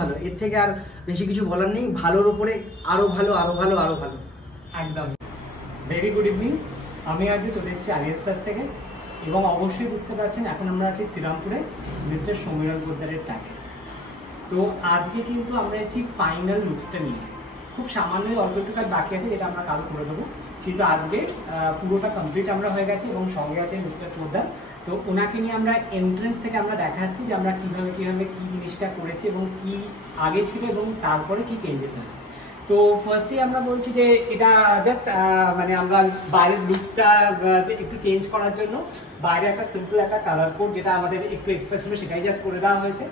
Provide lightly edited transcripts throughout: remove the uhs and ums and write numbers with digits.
ভালো, এর থেকে আর বেশি কিছু বলার নেই। ভালোর উপরে আরো ভালো, আরো ভালো, আরো ভালো। একদম। Very good evening. আমি আজকে চলে এসেছি আরিয়াস্টাস থেকে এবং অবশ্যই বুঝতে পারছেন এখন আমরা আছি শ্রীরামপুরে মিস্টার সমীরণ পোদ্দারের ফ্ল্যাটে। তো আজকে কিন্তু আমরা এসেছি ফাইনাল লুকসটা নিয়ে। খুব সামান্য অল্প একটু কাজ বাকি আছে যেটা আমরা কাল করে দেবো, কিন্তু আজকে পুরোটা কমপ্লিট আমরা হয়ে গেছি এবং সঙ্গে আছে মিস্টার পোদ্দার। তো ওনাকে নিয়ে আমরা এন্ট্রেন্স থেকে আমরা দেখাচ্ছি যে আমরা কীভাবে কী জিনিসটা করেছি এবং কি আগে ছিল এবং তারপরে কি চেঞ্জেস হয়েছে। তো ফার্স্টলি আমরা বলছি যে এটা জাস্ট মানে আমরা বাইরের লুকসটা একটু চেঞ্জ করার জন্য বাইরে একটা সিম্পল একটা কালার কোড যেটা আমাদের একটু এক্সট্রা ছিল সেটাই জাস্ট করে দেওয়া হয়েছে।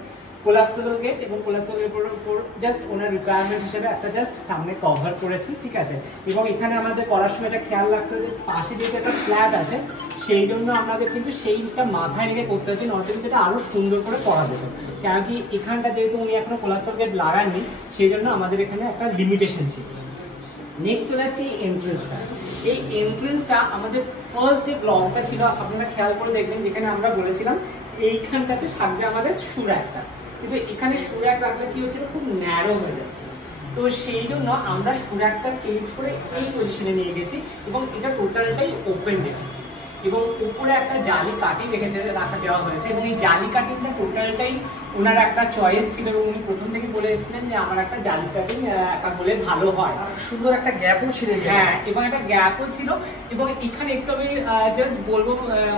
কোলাপসেবল গেট এবং কোলাপসেবল উপর জাস্ট ওনার রিকোয়ারমেন্ট হিসেবে একটা জাস্ট সামনে কভার করেছি, ঠিক আছে। এবং এখানে আমাদের করার সময় এটা খেয়াল রাখতে হবে যে পাশে যেটা একটা ফ্ল্যাট আছে সেই জন্য আমাদের কিন্তু সেইটা মাথায় রেখে করতে হচ্ছে, নয়তো কিন্তু এটা আরও সুন্দর করে করা যেত। কেন কি এখানটা যেহেতু উনি এখনো কোলাপসেবল গেট লাগাননি সেই জন্য আমাদের এখানে একটা লিমিটেশন ছিল। নেক্সট চলে আসছে এই এন্ট্রেন্সটা। এই এন্ট্রেন্সটা আমাদের ফার্স্ট যে ব্লগটা ছিল আপনারা খেয়াল করে দেখবেন, যেখানে আমরা বলেছিলাম এইখানটাতে থাকবে আমাদের সুরাকটা, কিন্তু এখানে সুরাক রাখলে কি হচ্ছিল খুব ন্যারো হয়ে যাচ্ছে। তো সেই জন্য আমরা সুরাকটা চেঞ্জ করে এই পজিশনে নিয়ে গেছি এবং এটা টোটালটাই ওপেন রেখেছি এবং উপরে একটা জালি কাটিং রাখা দেওয়া হয়েছে এবং এই জালি কাটিংটা টোটালটাই ওনার একটা চয়েস ছিল এবং উনি প্রথম থেকে বলে এসেছিলেন যে আমার একটা জালি কাটিং একটা বলে ভালো হয়। সুন্দর একটা গ্যাপও ছিল, হ্যাঁ, এবং একটা গ্যাপও ছিল। এবং এখানে একটু আমি জাস্ট বলবো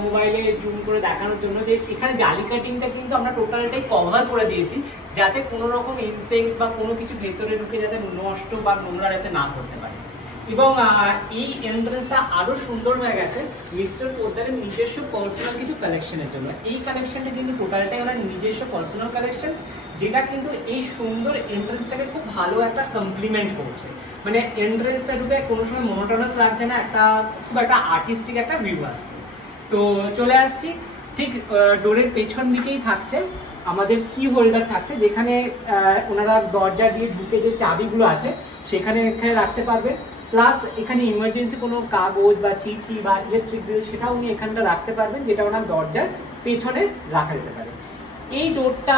মোবাইলে জুম করে দেখানোর জন্য যে এখানে জালি কাটিংটা কিন্তু আমরা টোটালটাই কভার করে দিয়েছি যাতে কোনো রকম ইনসেক্টস বা কোনো কিছু ভেতরে ঢুকে যাতে নষ্ট বা নোংরা যাতে না করতে পারে। এবং এই এন্ট্রেন্সটা আরো সুন্দর হয়ে গেছে মিস্টার পোদ্দারের নিজস্ব পার্সোনাল কিছু কালেকশনের জন্য। এই কালেকশনটা কিন্তু টোটালটাই ওনার নিজস্ব পার্সোনাল কালেকশন, যেটা কিন্তু এই সুন্দর এন্ট্রেন্সটাকে খুব ভালো একটা কমপ্লিমেন্ট করছে। মানে এন্ট্রেন্সটা ঢুকে কোনো সময় মনোটোনাস লাগছে না, একটা খুব একটা আর্টিস্টিক একটা ভিউ আসছে। তো চলে আসছি ঠিক ডোরের পেছন দিকেই থাকছে আমাদের কি হোল্ডার থাকছে, যেখানে ওনারা দরজা দিয়ে ঢুকে যে চাবিগুলো আছে সেখানে এখানে রাখতে পারবে। প্লাস এখানে ইমার্জেন্সি কোনো কাগজ বা চিঠি বা ইলেকট্রিক বিল সেটাও উনি এখানটা রাখতে পারবেন, যেটা ওনার দরজার পেছনে রাখা যেতে পারে। এই ডোরটা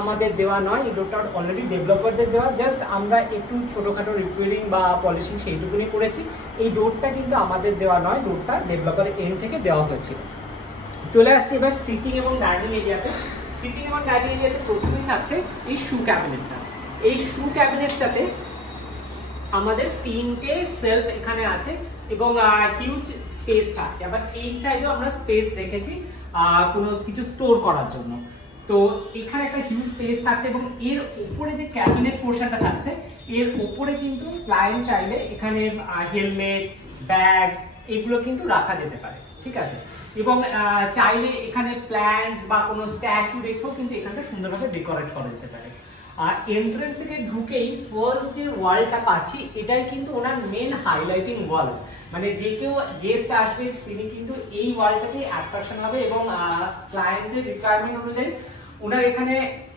আমাদের দেওয়া নয়, এই ডোরটা অলরেডি ডেভেলপারদের দেওয়া, জাস্ট আমরা একটু ছোটোখাটো রিপেয়ারিং বা পলিশিং সেইটুকুনি করেছি। এই ডোরটা কিন্তু আমাদের দেওয়া নয়, ডোরটা ডেভেলপারের এন্ড থেকে দেওয়া হয়েছিল। চলে আসছি এবার সিটিং এবং ডাইনিং এরিয়াতে। সিটিং এবং ডাইনিং এরিয়াতে প্রথমেই থাকছে এই শু ক্যাবিনেটটা। এই শু ক্যাবিনেটটাতে আমাদের 3টে সেলফ এখানে আছে এবং হিউজ স্পেস থাকছে। আবার এই সাইডেও আমরা স্পেস রেখেছি কোনো কিছু স্টোর করার জন্য। তো এখানে একটা হিউজ স্পেস থাকছে এবং এর উপরে যে ক্যাবিনেট পোর্শনটা থাকছে এর উপরে কিন্তু ক্লায়েন্ট চাইলে এখানে হেলমেট, ব্যাগস এগুলো কিন্তু রাখা যেতে পারে, ঠিক আছে। এবং চাইলে এখানে প্ল্যান্টস বা কোনো স্ট্যাচু রেখেও কিন্তু এখানটা সুন্দরভাবে ডেকোরেট করা যেতে পারে। আর এন্ট্রেন্স থেকে ঢুকেই ফার্স্ট যে ওয়ালটা পাচ্ছি এটাই কিন্তু ওনার মেন হাইলাইটিং ওয়াল। মানে যে কেউ গেস্ট আসবে তিনি কিন্তু এই ওয়ালটাকে অ্যাট্রাকশন হবে এবং ক্লায়েন্টের রিকোয়ারমেন্ট অনুযায়ী ওনার এখানে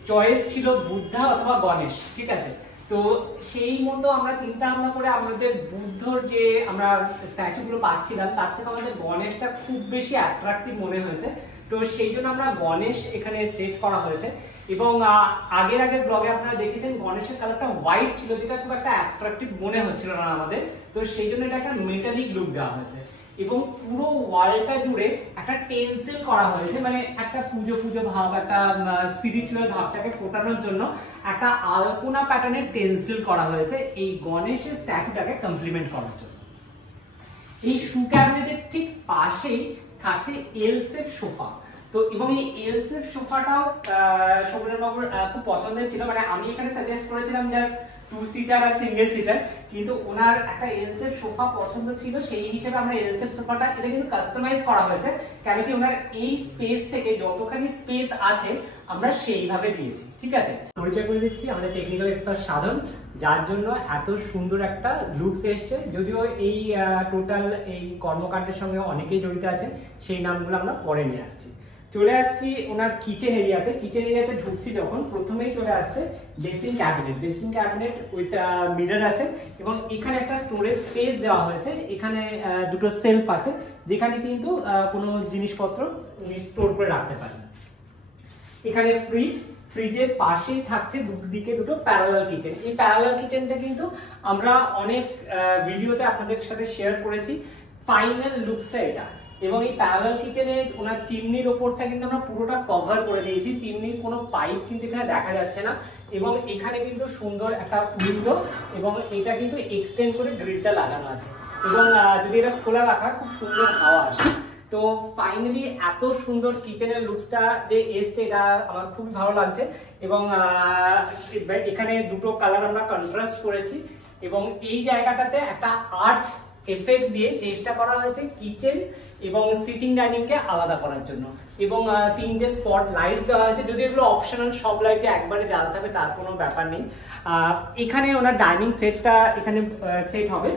চয়েস ছিল বুদ্ধা অথবা গণেশ, ঠিক আছে। তো সেই মতো আমরা চিন্তা ভাবনা করে আমাদের বুদ্ধর যে আমরা স্ট্যাচুগুলো পাচ্ছিলাম তার থেকে আমাদের গণেশটা খুব বেশি অ্যাট্রাকটিভ মনে হয়েছে। তো সেই জন্য আমরা গণেশ এখানে সেট করা হয়েছে এবং আগের ব্লগে আপনারা দেখেছেন গণেশের কালারটা হোয়াইট ছিল, যেটা খুব একটা অ্যাট্রাকটিভ মনে হচ্ছিল না আমাদের। তো সেই জন্য এটা একটা মেটালিক লুক দেওয়া হয়েছে এবং পুরো ওয়ালটা জুড়ে একটা টেন্সিল করা হয়েছে, মানে একটা পুজো ভাব, একটা স্পিরিচুয়াল ভাবটাকে ফোটানোর জন্য একটা আলপনা প্যাটার্নের টেন্সিল করা হয়েছে এই গণেশের স্ট্যাচুটাকে কমপ্লিমেন্ট করার জন্য। এই শু ক্যাবিনেটের ঠিক পাশেই থাকছে এল শেপ সোফা। তো এবং এই এল শেপ সোফাটাও সমীরণ বাবুর খুব পছন্দের ছিল। মানে আমি এখানে সাজেস্ট করেছিলাম জাস্ট 2 সিটার আর সিঙ্গেল সিটার, কিন্তু ওনার একটা এল শেপ সোফা পছন্দ ছিল, সেই হিসেবে আমরা এল শেপ সোফাটা এটা কিন্তু কাস্টমাইজ করা হয়েছে। কেন কি ওনার এই স্পেস থেকে যতখানি স্পেস আছে আমরা সেইভাবে দিয়েছি, ঠিক আছে। পরিচয় করে দিচ্ছি আমাদের টেকনিক্যাল এক্সপার্ট সাধন, যার জন্য এত সুন্দর একটা লুকস এসছে। যদিও এই টোটাল এই কর্মকাণ্ডের সঙ্গে অনেকেই জড়িত আছে, সেই নামগুলো আমরা পরে নিয়ে আসছি। চলে আসছি ওনার কিচেন এরিয়াতে। কিচেন এরিয়াতে ঢুকছি যখন প্রথমেই চলে আসছে বেসিন ক্যাবিনেট উইথ মিরর আছে এবং এখানে একটা স্টোরেজ স্পেস দেওয়া হয়েছে। এখানে দুটো সেলফ আছে যেখানে কিন্তু কোনো জিনিসপত্র স্টোর করে রাখতে পারেন। এখানে ফ্রিজ ফ্রিজের পাশেই থাকছে দুদিকে দুটো প্যারালাল কিচেন। এই প্যারালাল কিচেনটা কিন্তু আমরা অনেক ভিডিওতে আপনাদের সাথে শেয়ার করেছি। ফাইনাল লুকসটা এটা। এবং এই প্যারালাল কিচেনে ওনার চিমনির ওপরটা কিন্তু আমরা পুরোটা কভার করে দিয়েছি, চিমনির কোনো পাইপ কিন্তু এখানে দেখা যাচ্ছে না। এবং এখানে কিন্তু সুন্দর একটা উইন্ডো এবং এটা কিন্তু এক্সটেন্ড করে গ্রিলটা লাগানো আছে এবং যদি এটা খোলা রাখা খুব সুন্দর হাওয়া আসে। তো ফাইনালি এত সুন্দর কিচেনের লুকসটা যে এসছে এটা আমার খুবই ভালো লাগছে। এবং এখানে দুটো কালার আমরা কন্ট্রাস্ট করেছি এবং এই জায়গাটাতে একটা আর্চ এফেক্ট দিয়ে চেষ্টা করা হয়েছে কিচেন এবং সিটিং ডাইনিং কে আলাদা করার জন্য। এবং 3টে স্পট লাইট দেওয়া হয়েছে, যদি এগুলো অপশনাল, সব লাইটে একবারে জ্বালতে হবে তার কোনো ব্যাপার নেই। এখানে ওনার ডাইনিং সেটটা এখানে সেট হবে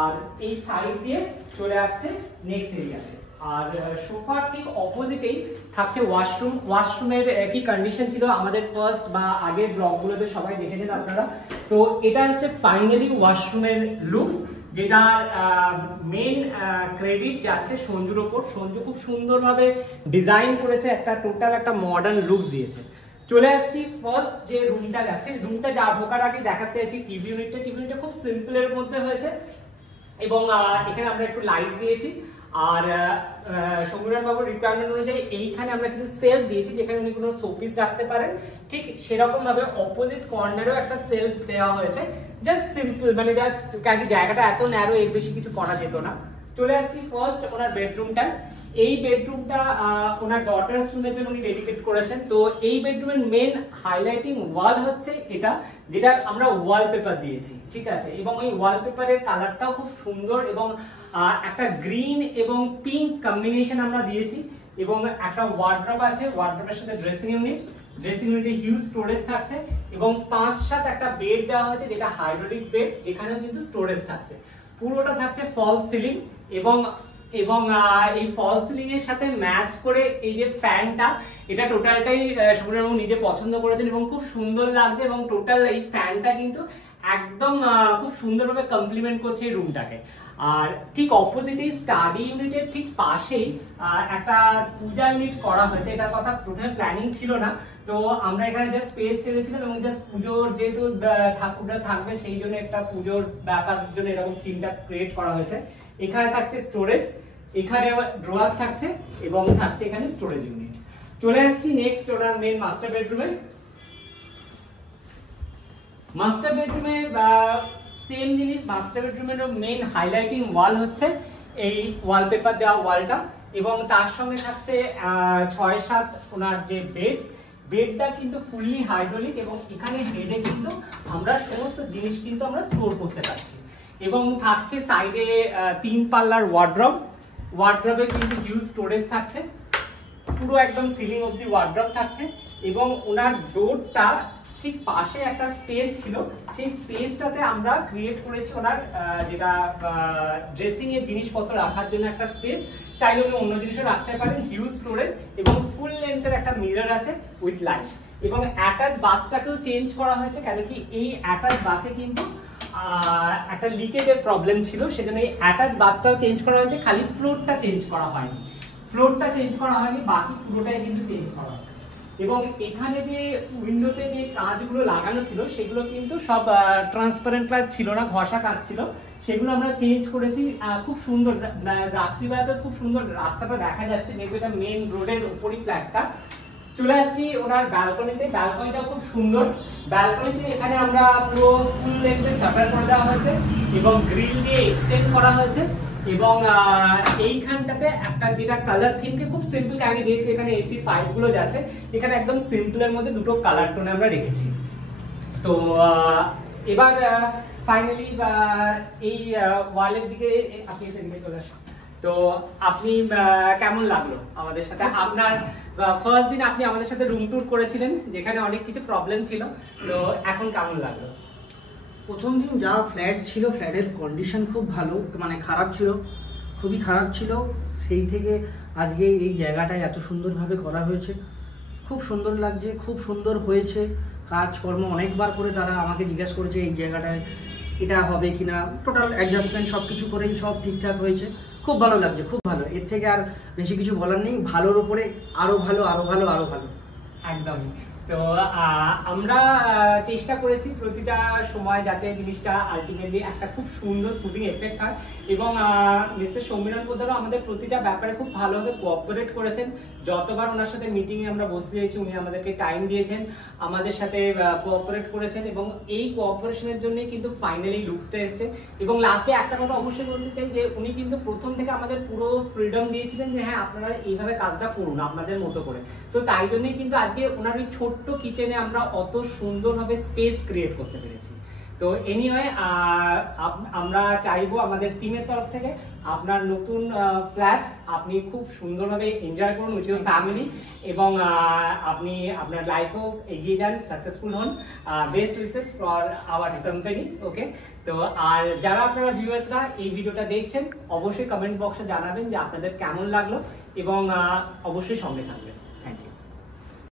আর এই সাইড দিয়ে চলে আসছে নেক্সট এরিয়াতে। আর সোফার ঠিক অপোজিটেই থাকছে ওয়াশরুম। ওয়াশরুমের কি কন্ডিশন ছিল আমাদের ফার্স্ট বা আগের ব্লগগুলোতে সবাই দেখেছেন আপনারা। তো এটা হচ্ছে ফাইনালি ওয়াশরুমের লুকস, যেটার মেন ক্রেডিট যাচ্ছে সঞ্জুর ওপর। সঞ্জু খুব সুন্দরভাবে ডিজাইন করেছে, একটা টোটাল একটা মডার্ন লুকস দিয়েছে। চলে আসছি ফার্স্ট যে রুমটা যাচ্ছে, রুমটা যা ঢোকার আগে দেখাতে চাইছি টিভি ইউনিটটা। টিভি ইউনিটটা খুব সিম্পলের মধ্যে হয়েছে এবং এখানে আমরা একটু লাইট দিয়েছি। আর সমীরণ বাবুর রিকোয়ারমেন্ট অনুযায়ী এইখানে আমরা কিন্তু সেলফ দিয়েছি, যেখানে উনি কোনো শোপিস রাখতে পারেন। ঠিক সেরকম ভাবে অপোজিট কর্নারেও একটা সেলফ দেওয়া হয়েছে, জাস্ট সিম্পল, মানে জাস্ট কারণ জায়গাটা এত ন্যারো, এর বেশি কিছু করা যেত না। চলে আসছি ফার্স্ট ওনার বেডরুমটা। এই বেডরুমটা ওনার ডটার্স রুমের জন্য উনি ডেডিকেট করেছেন। তো এই বেডরুমের মেন হাইলাইটিং ওয়াল হচ্ছে এটা, যেটা আমরা ওয়ালপেপার দিয়েছি, ঠিক আছে। এবং ওই ওয়ালপেপারের কালারটাও খুব সুন্দর এবং একটা গ্রিন এবং পিঙ্ক কম্বিনেশন আমরা দিয়েছি। এবং একটা ওয়ার্ড্রপ আছে, ওয়ার্ড্রপের সাথে ড্রেসিং ইউনিট, ড্রেসিং ইউনিটে হিউজ স্টোরেজ থাকছে এবং 5-7 একটা বেড দেওয়া হয়েছে, যেটা হাইড্রোলিক বেড, যেখানেও কিন্তু স্টোরেজ থাকছে। পুরোটা থাকছে ফলস সিলিং এবং এই ফল সিলিং এর সাথে ম্যাচ করে এই যে ফ্যানটা, এটা টোটালটাই সুব্রতবাবু নিজে পছন্দ করেছেন এবং খুব সুন্দর লাগছে। এবং টোটাল এই ফ্যানটা কিন্তু একদম খুব সুন্দরভাবে কমপ্লিমেন্ট করছে এই রুমটাকে। আর ঠিক অপোজিটে স্টাডি ইউনিটের ঠিক পাশেই একটা পূজা ইউনিট করা হয়েছে। এটার কথা প্রথমে প্ল্যানিং ছিল না, তো আমরা এখানে জাস্ট স্পেস ছেড়েছিলাম এবং জাস্ট পুজোর যেহেতু ঠাকুরটা থাকবে সেই জন্য একটা পুজোর ব্যাপার জন্য এরকম থিমটা ক্রিয়েট করা হয়েছে। এখানে থাকছে স্টোরেজ, এখানে ড্রয়ার থাকছে এবং থাকছে এখানে স্টোরেজ ইউনিট। চলে আসছি নেক্সট ওনার মেন মাস্টার বেডরুমে। মাস্টার বেডরুমে সেম জিনিস, মাস্টার বেডরুমের মেন হাইলাইটিং ওয়াল হচ্ছে এই ওয়ালপেপার দেওয়া ওয়ালটা এবং তার সঙ্গে থাকছে 6-7 ওনার যে বেডটা কিন্তু ফুললি হাইড্রোলিক এবং এখানে বেডে কিন্তু আমরা সমস্ত জিনিস কিন্তু আমরা স্টোর করতে পারছি। এবং থাকছে সাইডে 3 পাল্লার ওয়ার্ড্রবে কিন্তু হিউজ স্টোরেজ থাকছে, পুরো একদম সিলিং অবধি ওয়ার্ড্রব থাকছে। এবং ওনার ডোরটা ঠিক পাশে একটা স্পেস ছিল, সেই স্পেসটাতে আমরা ক্রিয়েট করেছি ওনার যেটা ড্রেসিং এর জিনিসপত্র রাখার জন্য একটা স্পেস। চাইলে উনি অন্য জিনিসও রাখতে পারেন, হিউজ স্টোরেজ এবং ফুল লেন্থের একটা মিরর আছে উইথ লাইট। এবং অ্যাটাচ বাথটাকেও চেঞ্জ করা হয়েছে, কেন কি এই অ্যাটাচ বাথে কিন্তু একটা লিকেজের প্রবলেম ছিল, সেজন্য এই অ্যাটাচ বাথটাও চেঞ্জ করা হয়েছে। খালি ফ্লোরটা চেঞ্জ করা হয়নি, বাকি পুরোটাই কিন্তু চেঞ্জ করা হয়েছে। এবং এখানে যে উইন্ডোতে যে কাঁচগুলো লাগানো ছিল সেগুলো কিন্তু সব ট্রান্সপারেন্ট কাঁচ ছিল না, ঘষা কাঁচ ছিল, সেগুলো আমরা চেঞ্জ করেছি। খুব সুন্দর, রাত্রিবেলাতে খুব সুন্দর রাস্তাটা দেখা যাচ্ছে, যেহেতু এটা মেন রোডের উপরই ফ্ল্যাটটা। চলে আসছি ওনার ব্যালকনিতে। ব্যালকনিটা খুব সুন্দর। ব্যালকনিতে এখানে আমরা পুরো ফুল লেন্থে শাটার করে দেওয়া হয়েছে এবং গ্রিল দিয়ে এক্সটেন্ড করা হয়েছে। এবং এইখানটাতে একটা যেটা কালার থিমকে খুব সিম্পল, আগে যেহেতু এখানে এসি পাইপগুলো যাচ্ছে, এখানে একদম সিম্পলের মধ্যে দুটো কালার টোনে আমরা রেখেছি। তো এবার ফাইনালি এই ওয়ালের দিকে আপনি এদিকে চলে আসুন। তো আপনি কেমন লাগলো আমাদের সাথে? আপনার ফার্স্ট দিন আপনি আমাদের সাথে রুম ট্যুর করেছিলেন, যেখানে অনেক কিছু প্রবলেম ছিল, তো এখন কেমন লাগলো? প্রথম দিন যা ফ্ল্যাট ছিল, ফ্ল্যাটের কন্ডিশন খুব ভালো, মানে খারাপ ছিল, খুবই খারাপ ছিল। সেই থেকে আজকে এই জায়গাটায় এত সুন্দরভাবে করা হয়েছে, খুব সুন্দর লাগছে, খুব সুন্দর হয়েছে। কাজকর্ম অনেকবার করে তারা আমাকে জিজ্ঞেস করেছে এই জায়গাটায় এটা হবে কিনা, টোটাল অ্যাডজাস্টমেন্ট সব কিছু করেই সব ঠিকঠাক হয়েছে। খুব ভালো লাগছে, খুব ভালো। এর থেকে আর বেশি কিছু বলার নেই। ভালোর উপরে আরো ভালো, আরো ভালো, আরো ভালো। একদমই। তো আমরা চেষ্টা করেছি প্রতিটা সময় যাতে জিনিসটা আলটিমেটলি একটা খুব সুন্দর শুটিং এফেক্ট হয়, এবং মিস্টার সৌমিরন পোদ্দারও আমাদের প্রতিটা ব্যাপারে খুব ভালোভাবে কোঅপারেট করেছেন। যতবার ওনার সাথে মিটিংয়ে আমরা বসতে দিয়েছি উনি আমাদেরকে টাইম দিয়েছেন, আমাদের সাথে কোঅপারেট করেছেন, এবং এই কোঅপারেশনের জন্যই কিন্তু ফাইনালি লুকসটা এসছে। এবং লাস্টে একটা কথা অবশ্যই বলতে চাই যে উনি কিন্তু প্রথম থেকে আমাদের পুরো ফ্রিডম দিয়েছিলেন যে হ্যাঁ আপনারা এইভাবে কাজটা করুন আপনাদের মতো করে। তো তাই জন্যই কিন্তু আজকে ওনার ওই ছোট্ট কিচেনে আমরা অত সুন্দরভাবে স্পেস ক্রিয়েট করতে পেরেছি। তো এনিওয়ে আমরা চাইবো আমাদের টিমের তরফ থেকে আপনার নতুন ফ্ল্যাট আপনি খুব সুন্দরভাবে এনজয় করুন উইথ ইউর ফ্যামিলি, এবং আপনি আপনার লাইফেও এগিয়ে যান, সাকসেসফুল হন। Best wishes for our company. Okay, তো আর যারা আপনারা ভিউয়ার্সরা এই ভিডিওটা দেখছেন অবশ্যই কমেন্ট বক্সে জানাবেন যে আপনাদের কেমন লাগলো, এবং অবশ্যই সঙ্গে থাকবেন।